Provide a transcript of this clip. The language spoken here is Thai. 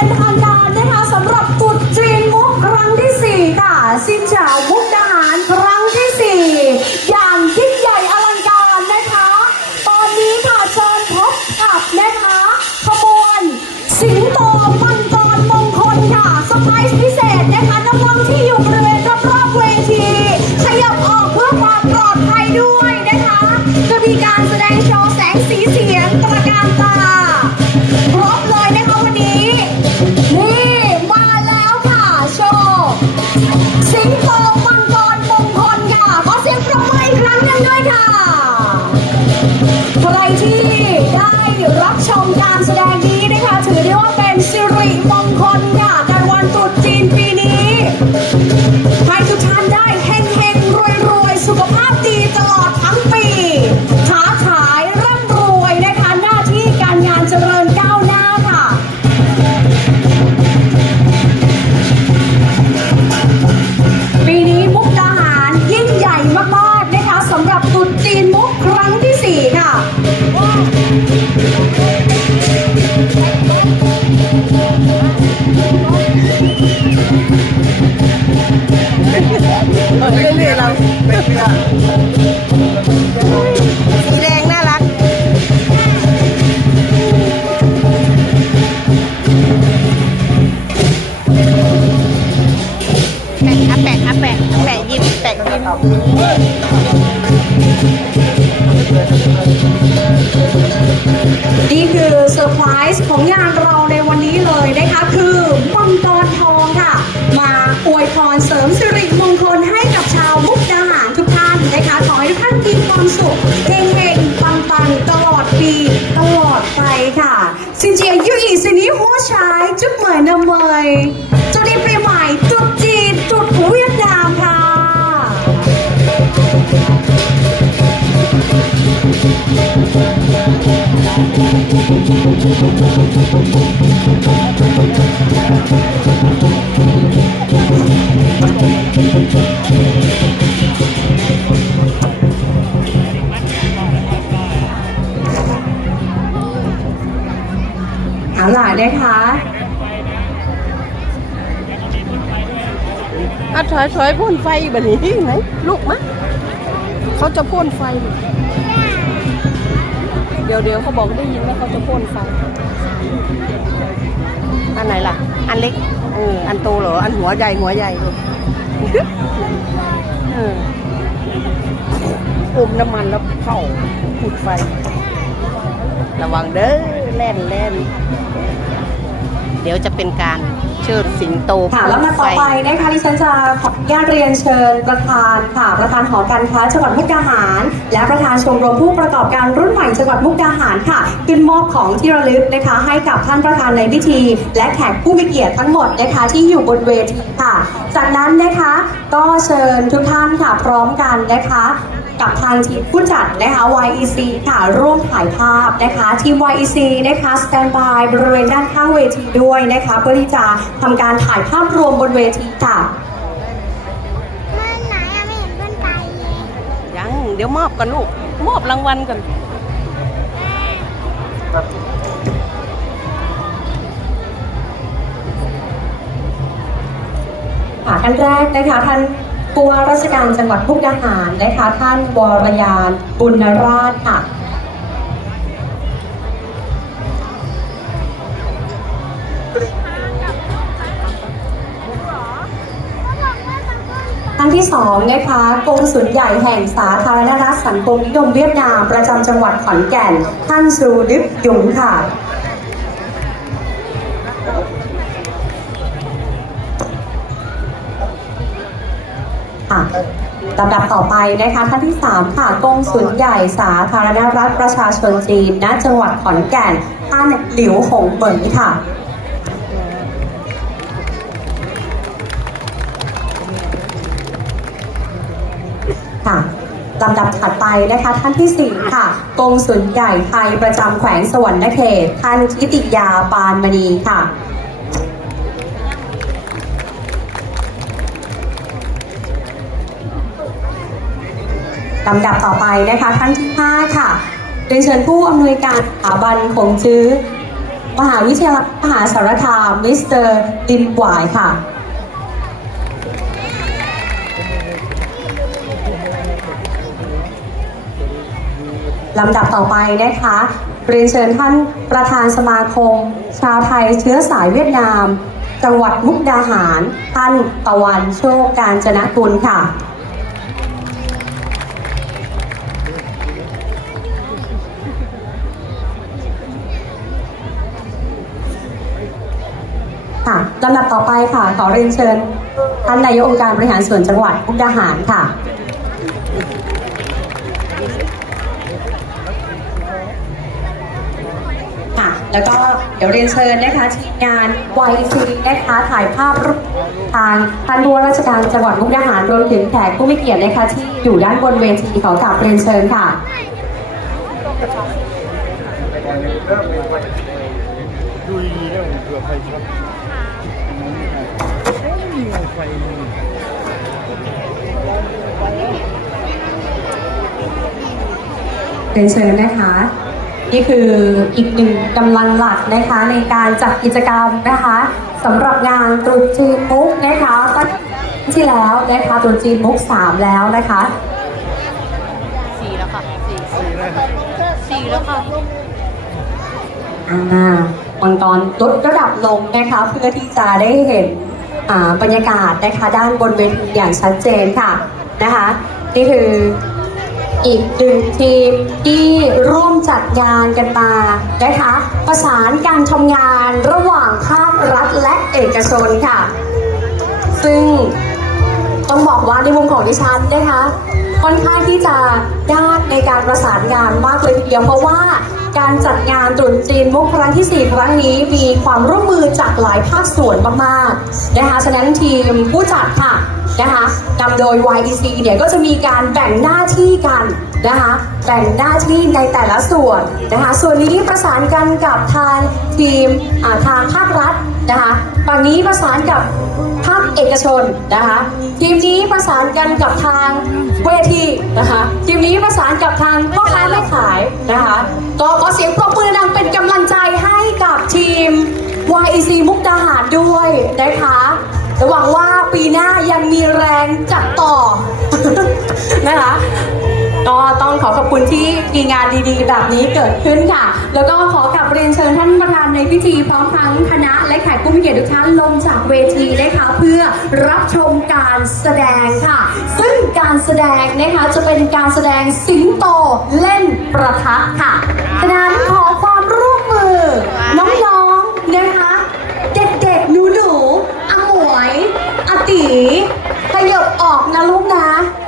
เป็นทางการนะคะสำหรับตุดจีนมุกครั้งที่ 4 ค่ะซินเจ้ามุกดา 14 feet. แปะนี่คือเซอร์ไพรส์ของงานเราในวันนี้เลยนะคะคือมังกรทองค่ะ มาอวยพรเสริมสิริมงคลให้กับชาวมุกดาหารทุกท่านนะคะขอให้ทุกท่านมีความสุขเฮงๆปังๆตลอดปีตลอดไปค่ะซินเจียยุอีสินี้หัวชายจุดเหมยนำเมย เอาล่ะนะคะอะถอยถอยพ่นไฟแบบนี้ไหมลูกมะเขาจะพ่นไฟ ดี๋ยวเดี๋ยวเขาบอกได้ยินว่าเขาจะพ่นไฟอันไหนล่ะ อันเล็กเอออันโตเหรอ อันหัวใหญ่หัวใหญ่ลูกเอออมน้ำมันแล้วเผาขุดไฟ ระวังเด้อแล่นแล่นเดี๋ยวจะเป็นการเชิดสิงโตค่ะแล้วมาต่อไปนะคะดิฉันจะขออนุญาตเรียนเชิญประธานค่ะประธานหอการค้าจังหวัดมุกดาหาร และประธานชมรมผู้ประกอบการรุ่นใหม่จังหวัดมุกดาหารค่ะขึ้นมอบของที่ระลึกนะคะ ให้กับท่านประธานในพิธี และแขกผู้มีเกียรติทั้งหมดนะคะที่อยู่บนเวทีค่ะ จากนั้นนะคะก็เชิญทุกท่านค่ะพร้อมกันนะคะ กับทางทีมผู้จัดนะคะ YEC ค่ะร่วมถ่ายภาพนะคะ ทีม YEC นะคะสแตนบายบริเวณด้านข้างเวทีด้วยนะคะเพื่อที่จะทำการถ่ายภาพรวมบนเวทีค่ะมันไหนอะไม่เห็นเพื่อนไปเลยยัง เดี๋ยวมอบกันลูก มอบรางวัลกัน ค่ะท่านแรกนะคะท่าน ผู้ว่าราชการจังหวัดมุกดาหารนะคะ ท่านวรยานบุญราชค่ะท่านที่สองนะคะกรมสุลใหญ่แห่งสาธารณรัฐสังคมนิยมเวียดนาม ประจำจังหวัดขอนแก่น ท่านซูดึกยุงค่ะ ค่ะลำดับต่อไปนะคะท่านที่ 3 ค่ะกงสุลใหญ่สาธารณรัฐประชาชนจีนณจังหวัดขอนแก่นท่านหลิวหงเหมินค่ะค่ะลำดับถัดไปนะคะท่านที่ 4 ค่ะกงสุลใหญ่ไทยประจำแขวงสวรรณเขตท่านทิติยาปานมณีค่ะ ลำดับต่อไปนะคะท่านที่5ค่ะเรียนเชิญผู้อำนวยการสถาบันคงจื้อมหาวิทยาลัยมหาสารคามมิสเตอร์ดินหวายค่ะลำดับต่อไปนะคะเรียนเชิญท่านประธานสมาคม ชาวไทยเชื้อสายเวียดนาม จังหวัดมุกดาหาร ท่านตะวันโชคการจนะกุลค่ะ ค่ะลำดับต่อไปค่ะ ขอเรียนเชิญท่านนายกองค์การบริหารส่วนจังหวัดมุกดาหารค่ะค่ะ แล้วก็เดี๋ยวเรียนเชิญนะคะทีมงาน YC นะคะถ่ายภาพรูปทางท่านผู้ว่าราชการจังหวัดมุกดาหารรวมถึงแขกผู้มีเกียรตินะคะที่อยู่ด้านบนเวทีขอกราบเรียนเชิญค่ะดูดีๆนะผมเผื่อไฟช็อต ไม่มีไฟเรียนเชิญนะคะ นี่คืออีกหนึ่งกำลังหลักนะคะในการจัดกิจกรรมนะคะสำหรับงานตรุษจีนมุกนะคะตั้งที่แล้วนะคะตรุษจีนมุกสามแล้วนะคะสี่แล้วค่ะสี่สี่แล้วค่ะอ่า มังกรลดระดับลงนะคะเพื่อที่จะได้เห็นบรรยากาศนะคะด้านบนเวทีอย่างชัดเจนค่ะนะคะนี่คืออีกหนึ่งทีมที่ร่วมจัดงานกันมานะคะประสานการทำงานระหว่างภาครัฐและเอกชนค่ะ ซึ่งต้องบอกว่าในมุมของดิฉันนะคะค่อนข้างที่จะยากในการประสานงานมากเลยทีเดียวเพราะว่า การจัดงานตรุษจีนมุกครั้งที่ 4 ครั้งนี้มีความร่วมมือจากหลายภาคส่วนมากๆนะคะฉะนั้นทีมผู้จัดค่ะนะคะนำโดย YEC เนี่ยก็จะมีการแบ่งหน้าที่กันนะคะแบ่งหน้าที่ในแต่ละส่วนนะคะส่วนนี้ประสานกันกับทางทีมอ่าทางภาครัฐนะคะฝั่งนี้ประสานกับภาคเอกชนนะคะทีมนี้ ประสานกันกับทางเวทีนะคะทีมนี้ประสานกับทางพ่อค้าแม่ขายนะคะก็ขอเสียงปรบมือดังเป็นกำลังใจให้กับทีม YEC มุกดาหารด้วยนะคะหวังว่าปีหน้ายังมีแรงจัดต่อนะคะ ก็ต้องขอขอบคุณที่มีงานดีๆ แบบนี้เกิดขึ้นค่ะ แล้วก็ขอกลับเรียนเชิญท่านประธานในพิธีพร้อมทั้งคณะและแขกผู้มีเกียรติทุกท่านลงจากเวทีนะคะเพื่อรับชมการแสดงค่ะ ซึ่งการแสดงนะคะจะเป็นการแสดงสิงโตเล่นประทัดค่ะดังนั้นขอความร่วมมือน้องๆนะคะเด็กๆหนูๆอ๋อยอตีขยบออกนะลูก